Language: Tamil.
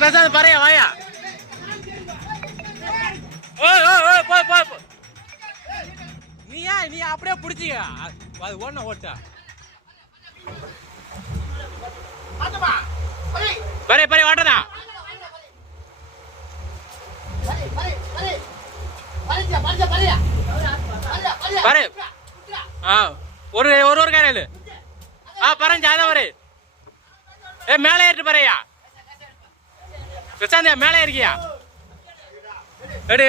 பேசாத பாறையா வாயா. நீ அப்படியே பிடிச்சிக்க அது ஒண்ணு ஓட்டா பரே பரே ஓட்டதா பரே ஒரு காரையில பரஞ்சு அதான் ஒரு மேலே ஏறிட்டு பறையா பிரசாந்த் மேலே இருக்கியா எடு